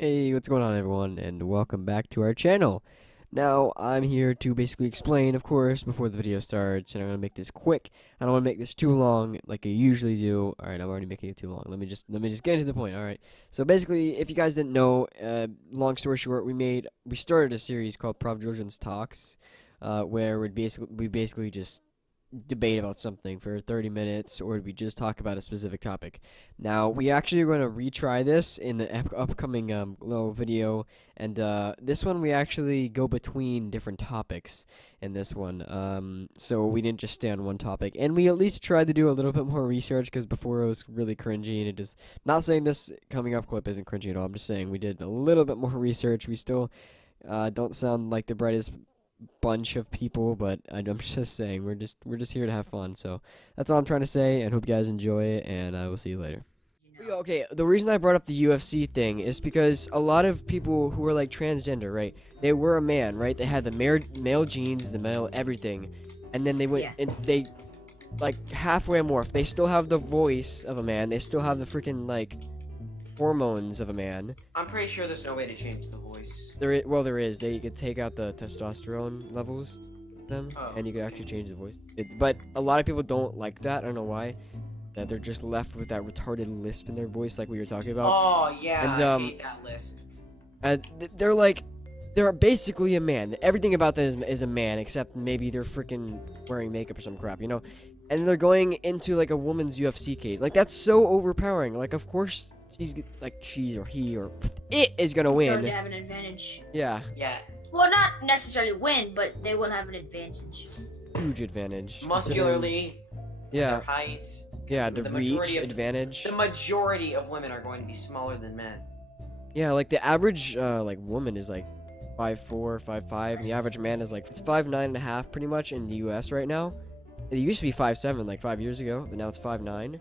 Hey, what's going on everyone, and welcome back to our channel. Now, I'm here to basically explain, of course, before the video starts, and I'm gonna make this quick. I don't wanna make this too long like I usually do. Alright, I'm already making it too long. Let me just get to the point, alright? So basically, if you guys didn't know, long story short, we started a series called Provijilijince Talks, where we basically just debate about something for 30 minutes, or we just talk about a specific topic. Now, we actually are going to retry this in the upcoming little video, and this one we actually go between different topics in this one. So we didn't just stay on one topic, and we at least tried to do a little bit more research, because before it was really cringy, and it just, not saying this coming up clip isn't cringy at all, I'm just saying we did a little bit more research. We still don't sound like the brightest bunch of people, but I'm just saying we're just here to have fun. So that's all I'm trying to say, and hope you guys enjoy it, and I will see you later. Okay, the reason I brought up the UFC thing is because a lot of people who are like transgender, right? They were a man, right? They had the male genes, the male everything, and then they went and they like halfway morph. They still have the voice of a man. They still have the freaking like hormones of a man. I'm pretty sure there's no way to change the voice. Well, there is. They could take out the testosterone levels, them, and you could actually change the voice. But a lot of people don't like that. I don't know why. That they're just left with that retarded lisp in their voice, like we were talking about. Oh yeah, and, I hate that lisp. And they're basically a man. Everything about them is a man, except maybe they're freaking wearing makeup or some crap, you know. And they're going into like a woman's UFC cage. Like that's so overpowering. Like of course she or he or it is gonna win. Going to have an advantage. Yeah. Yeah. Well, not necessarily win, but they will have an advantage. Huge advantage. Muscularly. Yeah. Their height. Yeah, the reach advantage. The majority of women are going to be smaller than men. Yeah, like the average like woman is like 5'4", 5'5", and the average man is like it's 5'9.5" pretty much in the US right now. It used to be 5'7" like 5 years ago, but now it's 5'9".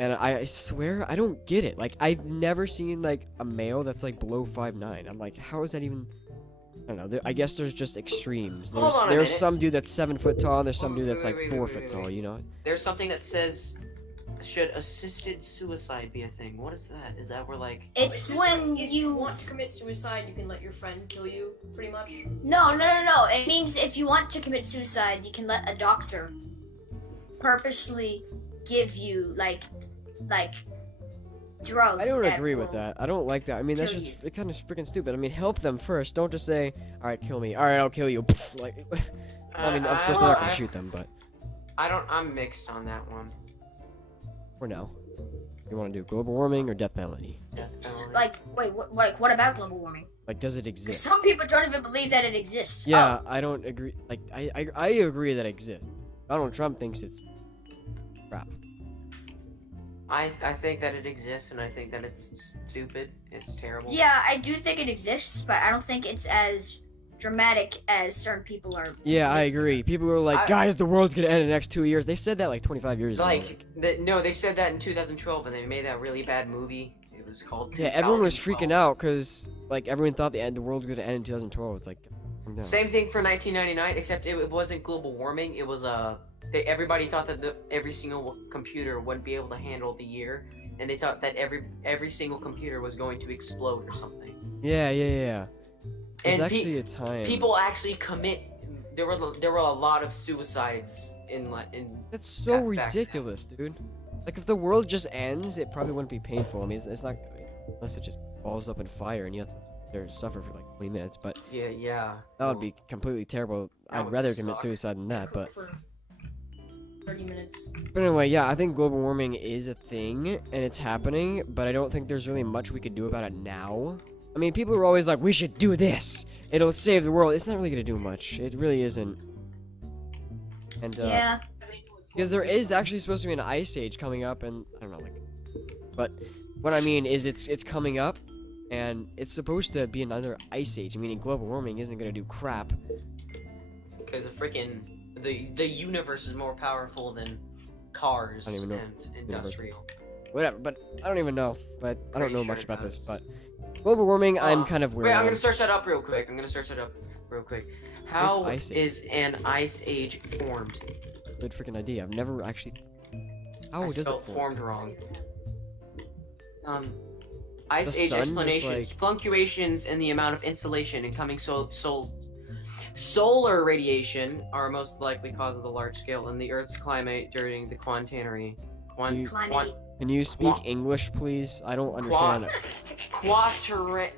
And I swear I don't get it. Like I've never seen like a male that's like below 5'9". I'm like, how is that even? I don't know. I guess there's just extremes. There's some dude that's 7 foot tall, and there's some dude that's like 4 foot tall. You know. There's something that says, should assisted suicide be a thing? What is that? Is that where like? It's when if you want to commit suicide, you can let your friend kill you, pretty much. No. It means if you want to commit suicide, you can let a doctor purposely give you like drugs. I don't agree with that. I don't like that. I mean, that's just kind of freaking stupid. I mean, help them first. Don't just say, "All right, kill me." All right, I'll kill you. Like, I mean, of course, they're not gonna shoot them, but I'm mixed on that one. for now, you want to do global warming or death penalty? Death penalty. Like, wait, what about global warming? Like, does it exist? Some people don't even believe that it exists. Yeah, I don't agree. Like, I agree that it exists. Donald Trump thinks it's crap. I think that it exists, and I think that it's stupid. It's terrible. Yeah, I do think it exists, but I don't think it's as dramatic as certain people are. Yeah, I agree. People are like, guys, the world's gonna end in the next 2 years. They said that like 25 years ago. No, they said that in 2012, and they made that really bad movie. It was called. Yeah, everyone was freaking out because like everyone thought the world was gonna end in 2012. It's like, no. Same thing for 1999, except it wasn't global warming. It was everybody thought that every single computer wouldn't be able to handle the year, and they thought that every single computer was going to explode or something. Yeah. There's And actually a time. people actually commit. There were a lot of suicides in. That's so ridiculous, dude. Like if the world just ends, it probably wouldn't be painful. I mean, it's not unless it just balls up in fire and you have to suffer for like 20 minutes. But yeah, that would be completely terrible. I'd rather commit suicide than that, but. For 30 minutes. But anyway, yeah, I think global warming is a thing, and it's happening, but I don't think there's really much we could do about it now. I mean, people are always like, we should do this. It'll save the world. It's not really going to do much. It really isn't. And, Yeah. because there is actually supposed to be an ice age coming up, and, I don't know, like, but what I mean is it's coming up, and it's supposed to be another ice age, meaning global warming isn't going to do crap. Because the universe is more powerful than cars and industrial. Whatever, but I don't even know. But I don't know much about this. But global Oh, warming, I'm kind of weird. Wait, I'm gonna search that up real quick. How is an ice age formed? Good freaking idea. I've never actually. How I does it spelled form? formed wrong. Ice The Age sun just, explanations. like- Fluctuations in the amount of insolation incoming solar radiation are most likely cause of the large scale in the Earth's climate during the quaternary. You- Climate. Can you speak Qua- English, please? I don't understand. Quaternary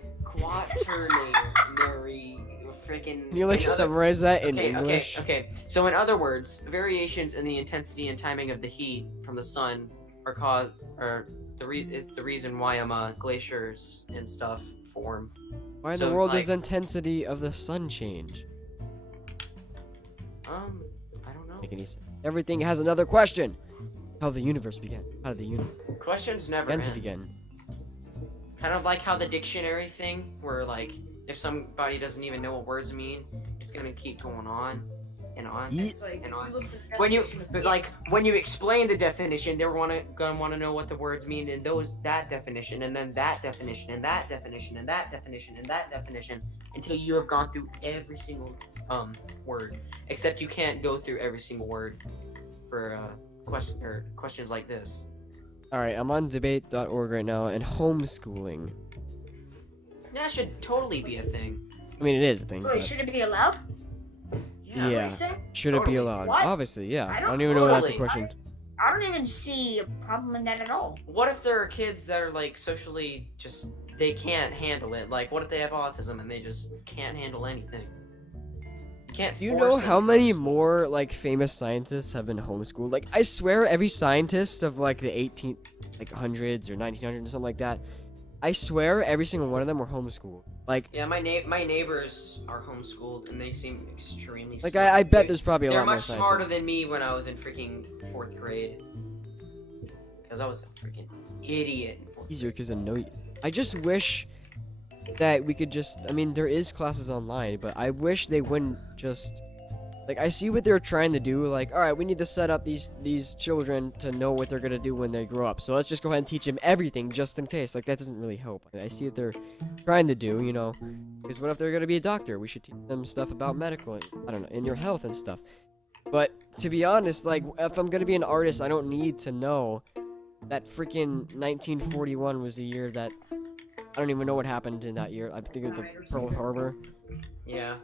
freaking. Can you like summarize that in English? Okay. So in other words, variations in the intensity and timing of the heat from the sun are caused, or it's the reason why glaciers and stuff form. Why in So, the world like- does the intensity of the sun change? I don't know. Make any sense? Everything has another question. How the universe began? How did the universe Questions never begin to end. begin? Kind of like how the dictionary thing, where like if somebody doesn't even know what words mean, it's gonna keep going on and on. It's like And on. look for the When you, definition of but hate. like when you explain the definition, they're gonna want to know what the words mean, and that definition, and then that definition, and that definition, and that definition, and that definition, until you have gone through every single word. Except you can't go through every single word for questions like this. Alright, I'm on debate.org right now, and homeschooling. That should totally be a thing. I mean, it is a thing, Wait, but should it be allowed? Yeah. What you say? should it be totally. allowed? What? Obviously, yeah. I I don't don't even know if that's a totally. question. I don't even see a problem in that at all. What if there are kids that are like socially just they can't handle it? Like, what if they have autism and they just can't handle anything? You can't. Do you force know them how to many homeschool. more like famous scientists have been homeschooled? Like I swear every scientist of like the 18 like hundreds or 1900s or something like that, I swear every single one of them were homeschooled. Like Yeah, my neighbors are homeschooled and they seem extremely. like smart. I bet there's probably a They're lot more much smarter scientists. than me when I was in freaking 4th grade. Because I was a freaking idiot in 4th grade. Easier because I know you. I just wish that we could just I mean there is classes online, but I wish they wouldn't just like I see what they're trying to do, like, alright, we need to set up these children to know what they're gonna do when they grow up. So let's just go ahead and teach them everything just in case. Like that doesn't really help. I see what they're trying to do, you know. Because what if they're gonna be a doctor? We should teach them stuff about medical I don't know, in your health and stuff. But to be honest, like if I'm gonna be an artist, I don't need to know that freaking 1941 was the year that I don't even know what happened in that year. I'm thinking of the Pearl Harbor. Yeah.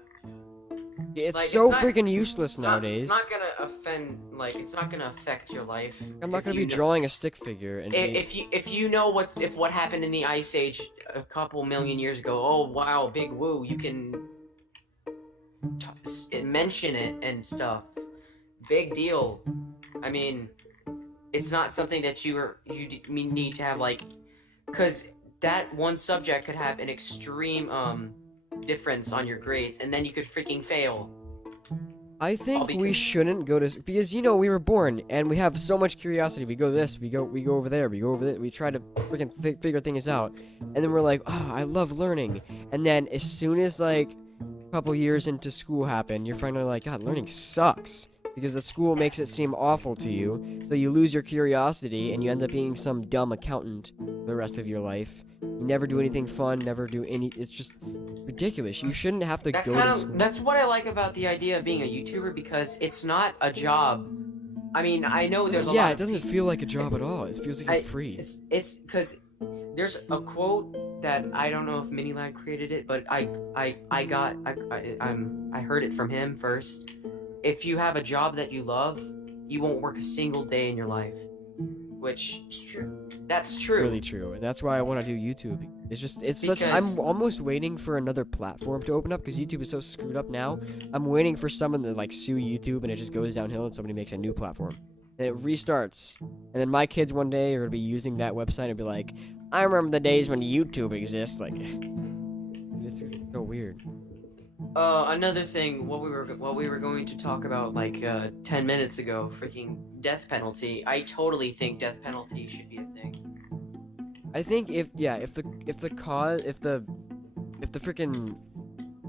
It's Like, so it's not- freaking useless nowadays. It's not gonna offend. Like, it's not gonna affect your life. I'm not if gonna you be know- drawing a stick figure and be, If you know what happened in the Ice Age a couple million years ago, oh wow, big woo, you can mention it and stuff. Big deal. I mean, it's not something that you need to have like, because that one subject could have an extreme difference on your grades, and then you could freaking fail. I think we because- shouldn't go to because you know we were born and we have so much curiosity. We go this, we go over there, we go over there. We try to freaking figure things out, and then we're like, oh, I love learning. And then as soon as like a couple years into school happen, you're finally like, God, learning sucks because the school makes it seem awful to you. So you lose your curiosity and you end up being some dumb accountant the rest of your life. You never do anything fun, never do any. It's just ridiculous. You shouldn't have to That's go kind to of school. that's what I like about the idea of being a YouTuber, because it's not a job. I mean, I know there's a Yeah, lot it of doesn't feel like a job at all. It feels like you're free. It's because there's a quote that I don't know if Minilad created it, but I heard it from him first. If you have a job that you love, you won't work a single day in your life. Which It's true. that's true. Really true, and that's why I want to do YouTube. It's such. Because- I'm almost waiting for another platform to open up because YouTube is so screwed up now. I'm waiting for someone to like sue YouTube and it just goes downhill and somebody makes a new platform. And it restarts, and then my kids one day are gonna be using that website and be like, "I remember the days when YouTube exists." Like, it's so weird. Another thing, what we were going to talk about like 10 minutes ago, freaking death penalty. I totally think death penalty should be a thing. I think if the freaking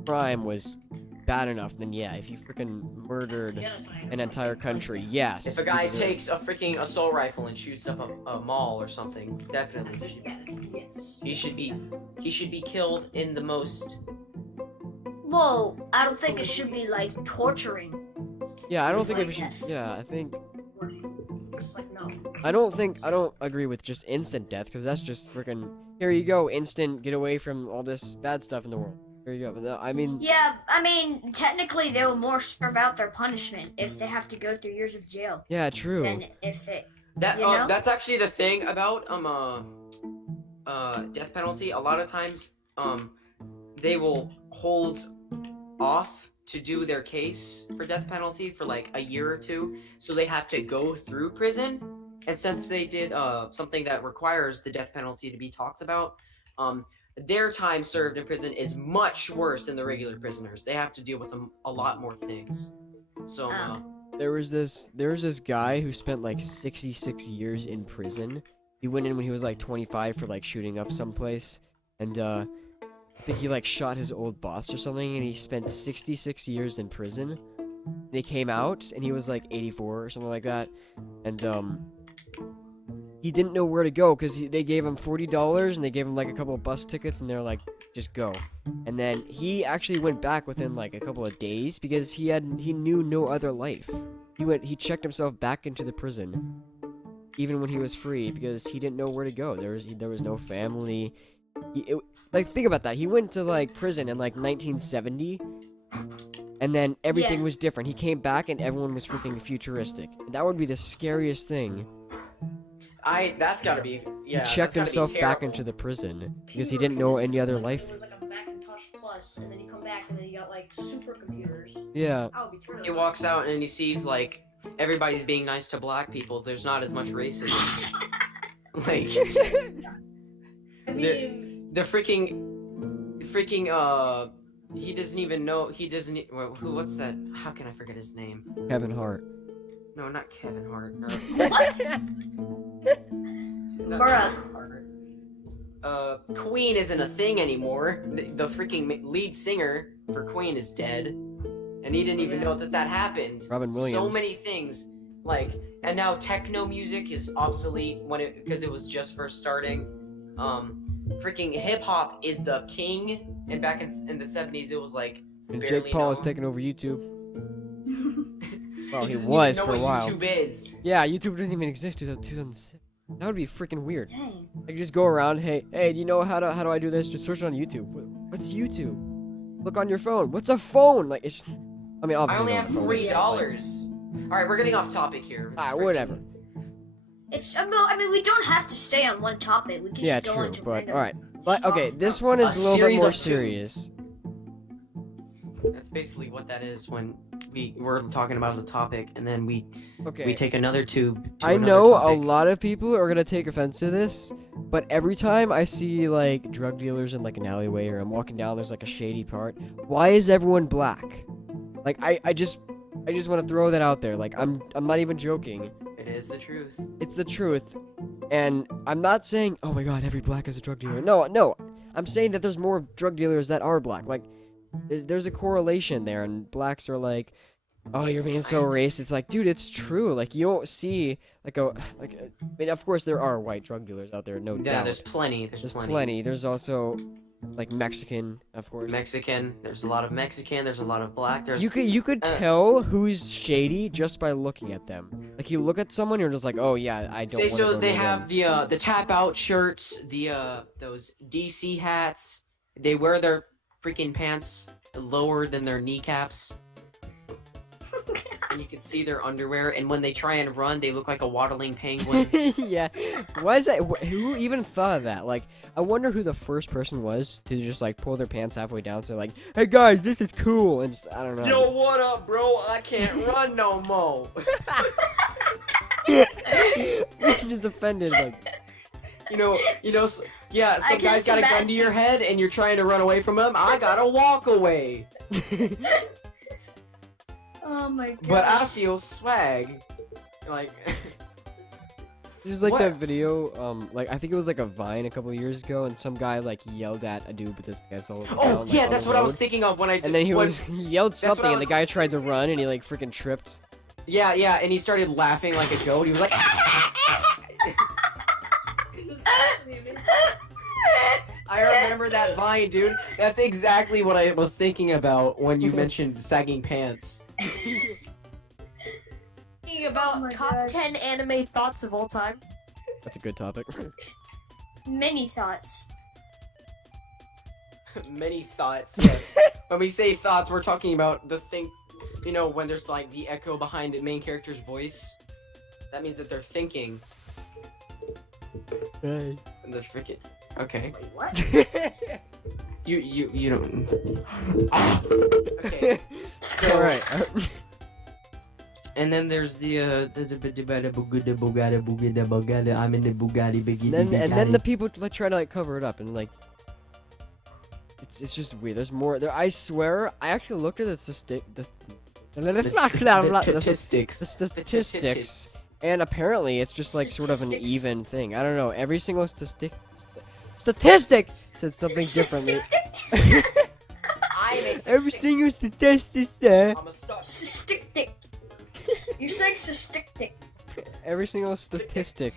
crime was bad enough, then yeah, if you freaking murdered an entire country, yes. If a guy takes a freaking assault rifle and shoots up a mall or something, definitely he should be killed in the most. Whoa, I don't think it should be like torturing. Yeah, I don't think like it should. death. Yeah, I think It's like, no. I don't agree with just instant death, because that's just freaking, here you go, instant, get away from all this bad stuff in the world. Here you go. But no, I mean, Yeah, I mean, technically they will more serve out their punishment if they have to go through years of jail yeah, true. than if they. That You know? that's actually the thing about death penalty. A lot of times they will hold off to do their case for death penalty for like a year or two, so they have to go through prison. And since they did something that requires the death penalty to be talked about, their time served in prison is much worse than the regular prisoners. They have to deal with a lot more things. So There was this guy who spent like 66 years in prison. He went in when he was like 25 for like shooting up someplace, and I think he like shot his old boss or something, and he spent 66 years in prison. And he came out and he was like 84 or something like that, and he didn't know where to go because they gave him $40 and they gave him like a couple of bus tickets, and they're like, just go. And then he actually went back within like a couple of days because he knew no other life. He checked himself back into the prison even when he was free because he didn't know where to go. There was no family. Like, think about that. He went to like prison in like 1970, and then everything was different. He came back and everyone was freaking futuristic. That would be the scariest thing. That's gotta be, yeah. He checked that's gotta be himself back terrible. into the prison because he didn't know any other life. It was like a Macintosh Plus, and then you come back, and then you got like supercomputers. Yeah. That would be terrible. He walks out and he sees like everybody's being nice to black people. There's not as much racism. Like I mean, the freaking he doesn't even know. He doesn't. What's that? How can I forget his name? Kevin Hart. No, not Kevin Hart. No. What? Not Bruh. Kevin Hart. Queen isn't a thing anymore. The freaking lead singer for Queen is dead, and he didn't even know that happened. Robin Williams. So many things, like, and now techno music is obsolete because it was just first starting. Freaking hip hop is the king, and back in the 70s it was like And barely Jake Paul is known. taking over YouTube. Well, he doesn't was even for know a what while. YouTube is. Yeah, YouTube didn't even exist until 2006. That would be freaking weird. Dang. Like, just go around, hey, do you know how do I do this? Just search it on YouTube. What's YouTube? Look on your phone. What's a phone? Like, it's just, I mean, I obviously only not have a phone, $3. All right, we're getting off topic here. but, whatever. I mean, we don't have to stay on one topic. We can Yeah, just go true. into But random all right. But okay, stuff. this one is A a little bit series more of tunes. serious. That's basically what that is when we're talking about a topic and then we Okay. take another tube. To I another know a topic. lot of people are gonna take offense to this, but every time I see like drug dealers in like an alleyway or I'm walking down, there's like a shady part. Why is everyone black? Like I just want to throw that out there. Like I'm not even joking. It is the truth. It's the truth, and I'm not saying oh my god every black is a drug dealer. No. I'm saying that there's more drug dealers that are black. Like there's a correlation there, and blacks are like, oh, you're being so racist. It's like, dude, it's true. Like, you don't see, I mean, of course, there are white drug dealers out there, no Yeah, doubt. there's plenty. There's plenty. There's also, like, Mexican, of course. Mexican. There's a lot of Mexican. There's a lot of black. There's You could tell who's shady just by looking at them. Like, you look at someone, you're just like, oh, yeah, I don't say want to so. go They near have them. the tap out shirts. Those DC hats. They wear their freaking pants lower than their kneecaps. And you can see their underwear, and when they try and run, they look like a waddling penguin. Yeah. Why is that? Who even thought of that? Like, I wonder who the first person was to just, like, pull their pants halfway down. So, like, hey, guys, this is cool. And just, I don't know. Yo, what up, bro? I can't run no more. Just offended, like. Yeah, I some can guy's just got a gun to imagine. your head, and you're trying to run away from him. I gotta walk away. Oh my god. But I feel swag. Like, There's like What? that video, like I think it was like a Vine a couple of years ago, and some guy like yelled at a dude with his pants all over oh down, like, yeah, on that's the what I was road. thinking of when I. And then he yelled what something, I and the was- guy tried to run, and he like freaking tripped. Yeah, and he started laughing like a goat. He was like. I remember that Vine, dude. That's exactly what I was thinking about when you mentioned sagging pants. Speaking about Oh my top gosh. 10 anime thoughts of all time. That's a good topic. Many thoughts. Many thoughts. Yes. When we say thoughts, we're talking about the thing. You know, when there's like the echo behind the main character's voice, that means that they're thinking. Hey. And they're freaking. Okay. Wait, what? You don't. Okay. So, All right. And then there's the I'm in the Bugatti biggie. And then the people try to like cover it up and like it's just weird. There's more there. I swear, I actually looked at the statistics, and apparently it's just like sort of an Statistics. even thing. I don't know. Every single statistic said something differently. I'm a Every single statistic said. I'm a star. Stick dick. You're saying stick dick. Every single statistic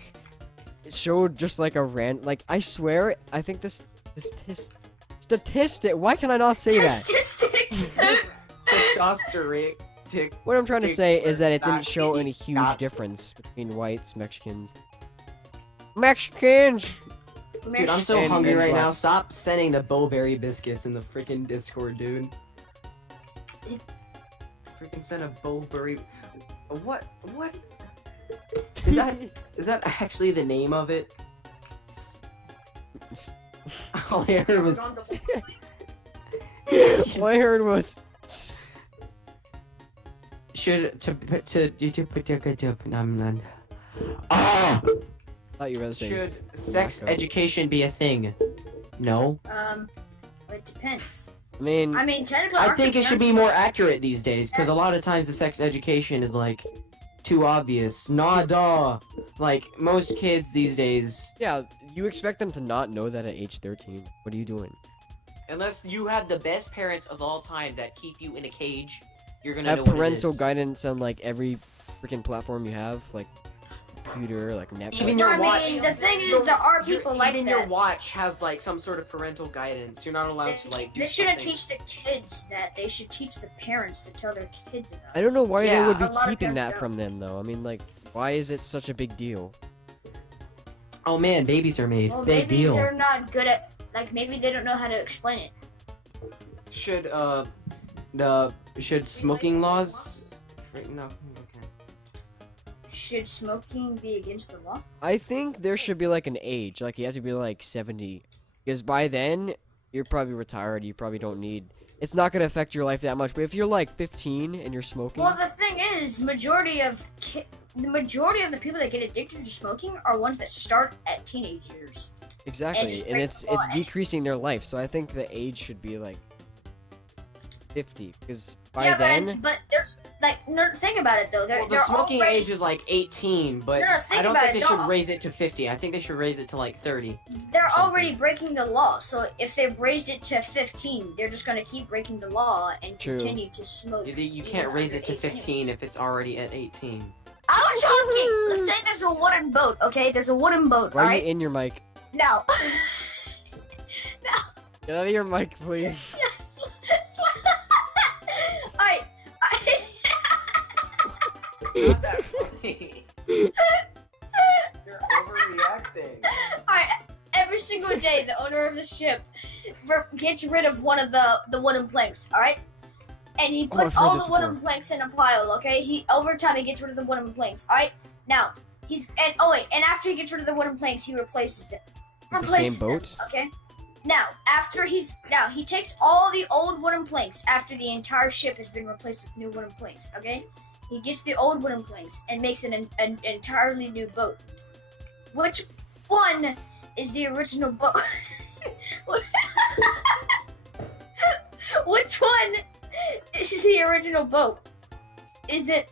showed just like a like I swear, I think this statistic. Why can I not say that? Statistics. Testosterone. What I'm trying to say is that it didn't Back show any in huge that- difference between whites, Mexicans. Dude, I'm so And- hungry and right now. black. Stop sending the Bowberry biscuits in the freaking Discord, dude. Freaking send a Bowberry. What? What? Is that actually the name of it? All I heard was. All I heard was. Should Ah! I thought you were gonna say. Should sex Wacko. education be a thing? No. It depends. I mean, I mean, technically, I aren't think the it should be parents- more accurate these days, because a lot of times the sex education is like too obvious. Nah, duh. Like most kids these days, yeah, you expect them to not know that at age 13. What are you doing? unless you have the best parents of all time that keep you in a cage, you're gonna Have know what parental it is. guidance on like every freaking platform you have, like computer, like Netflix. Even No, your I watch. mean, the thing your- is, there are your- people like even your that. watch has like some sort of parental guidance. You're not allowed to like do They shouldn't something. teach the kids that. They should teach the parents to tell their kids about. I don't know why Yeah, they would be a lot of keeping parents that from them though. I mean, like, why is it such a big deal? Oh man, babies are made. Well, Big maybe deal. they're not good at. Like, maybe they don't know how to explain it. Should smoking laws? No. Okay. Should smoking be against the law? I think there should be like an age, like you have to be like 70, because by then you're probably retired. You probably don't need. It's not gonna affect your life that much. But if you're like 15 and you're smoking, Well, the thing is, the majority of the people that get addicted to smoking are ones that start at teenage years. exactly, just and break it's the law decreasing their life. So I think the age should be like 50, because by yeah, then. but there's like no think about it though. They're, Well, the they're smoking already, age is like 18, but No, think I don't about think it, they should no. raise it to 50. I think they should raise it to like 30. They're something. already breaking the law. So if they raised it to 15, they're just gonna keep breaking the law and True. continue to smoke. You even can't raise under it to 18 15 if it's already at 18. I'm joking. Let's say there's a wooden boat. Okay, there's a wooden boat. Why All are you right. in your mic? Now. Get out of your mic, please. Yes. Alright. It's not that funny. You're overreacting. Alright. Every single day, the owner of the ship gets rid of one of the wooden planks. Alright. And he Oh, puts I've heard all this the wooden before. planks in a pile. Okay. Over time, he gets rid of the wooden planks. Alright. Now and after he gets rid of the wooden planks, he replaces them. With the same boats? Okay. Now, he takes all the old wooden planks after the entire ship has been replaced with new wooden planks, okay? He gets the old wooden planks and makes an entirely new boat. Which one is the original boat? Which one is the original boat? Is it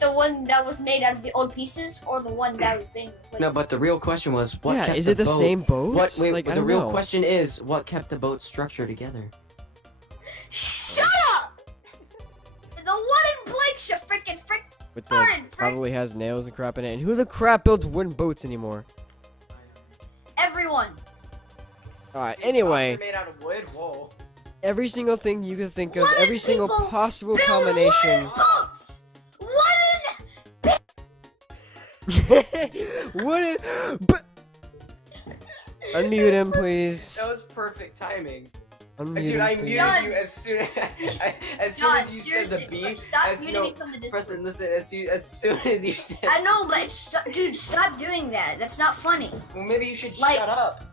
the one that was made out of the old pieces or the one that was being replaced? No, but the real question was what Yeah, kept is the it the boat? same boat? What? Wait, like, I the don't real know. question is what kept the boat structure together? Shut up! The wooden planks, you freaking frick. With the Darn, frick. probably has nails and crap in it. And who the crap builds wooden boats anymore? Everyone. Alright, anyway, Made out of wood. Whoa. every single thing you can think of, Wooden every single people possible Build combination. wooden boats. Wooden What is... But... Unmute him, please. That was perfect timing. Unmute Dude, him, I please. muted you as soon as you said the seriously, beep. stop muting me from the Discord. Preston, listen. As soon as you said. I know, but dude, stop doing that. That's not funny. Well, maybe you should Like- shut up.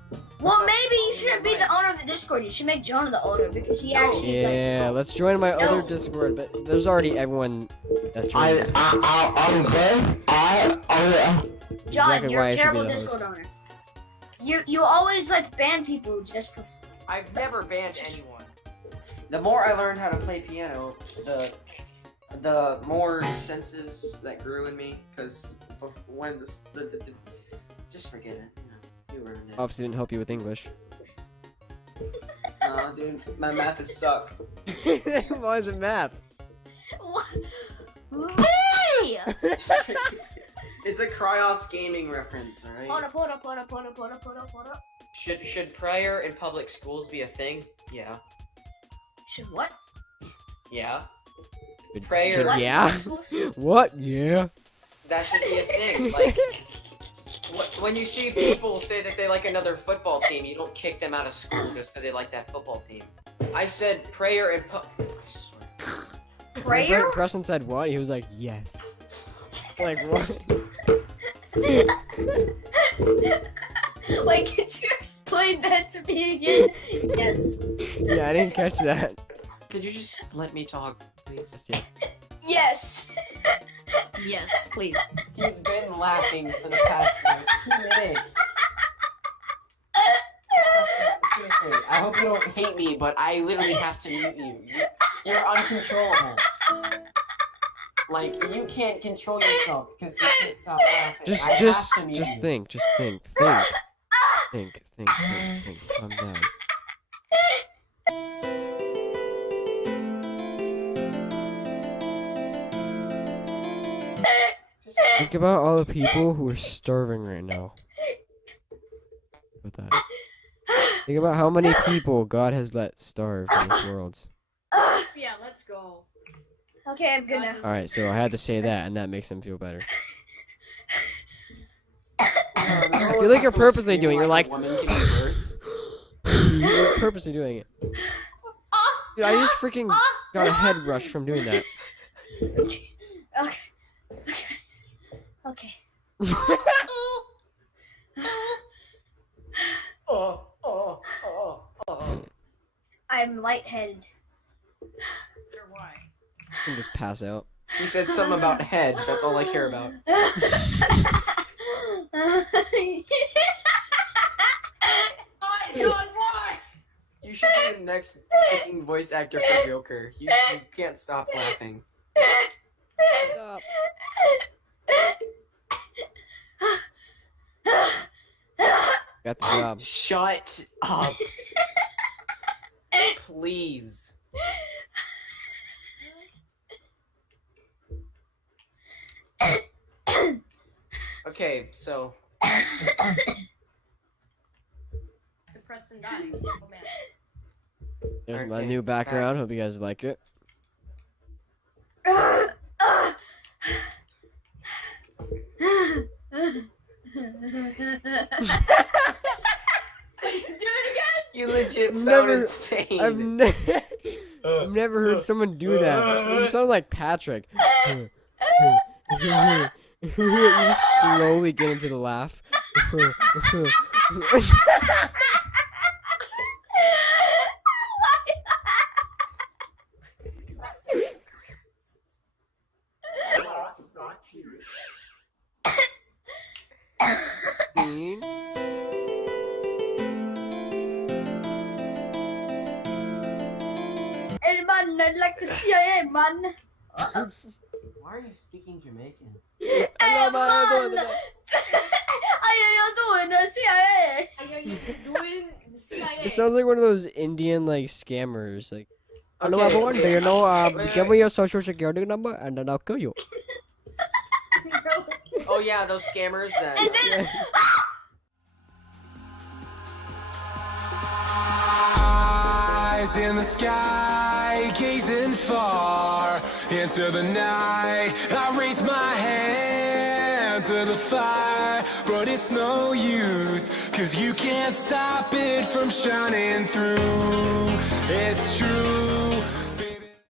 Well, maybe you shouldn't be the owner of the Discord. You should make Jonah the owner because he actually is like. Yeah, let's join my No. other Discord, but there's already everyone that's joined Discord. John, exactly you're why I a should be terrible the Discord host. owner. You always like ban people just for. I've never banned anyone. The more I learned how to play piano, the more senses that grew in me. Because when just forget it. You ruined it. Obviously didn't help you with English. No, dude, my math is suck. Why is it math? What? Boy! It's a Cryos gaming reference, alright? Hold up. Should prayer in public schools be a thing? Yeah. Should what? Yeah. It's Prayer. just- yeah? What? Yeah. That should be a thing. Like, when you see people say that they like another football team, you don't kick them out of school just because they like that football team. I said prayer in Prayer? Preston said what? He was like, yes. Like, what? Wait, could you explain that to me again? Yes. Yeah, I didn't catch that. Could you just let me talk, please? Just, yeah. Yes. Yes, please. He's been laughing for the past like 2 minutes. Seriously, I hope you don't hate me, but I literally have to mute you. You're uncontrollable. Like, you can't control yourself because you can't stop laughing. I have to mute you. think. Think. Calm down. Think about all the people who are starving right now. With that. Think about how many people God has let starve in this world. Yeah, let's go. Okay, I'm good now. Alright, so I had to say that, and that makes him feel better. I feel like you're purposely doing it, you're like- woman can give birth. You're purposely doing it. Dude, I just freaking got a head rush from doing that. Okay. I'm lightheaded. Why? I can just pass out. He said something about head. That's all I care about. God, why? You should be the next fucking voice actor for Joker. You can't stop laughing. Stop. Got the job. Shut up. Please. Okay, so Preston dying. Oh man. There's my Okay, new background. Hope you guys like it. you legit sound Never- insane. I've never heard someone do that. You sound like Patrick. You just slowly get into the laugh. Hey man, I like the CIA, man. Why are you speaking Jamaican? Hey man, how you doing, the CIA? Are you doing the CIA? It sounds like one of those Indian like scammers. Like, hello Okay, everyone, do okay. you know? Wait, Give wait. me your social security number, and then I'll kill you. Oh yeah, those scammers that. And then, Eyes in the sky, gazing far into the night. I raise my hand into the fire, but it's no use, 'cause you can't stop it from shining through. It's true.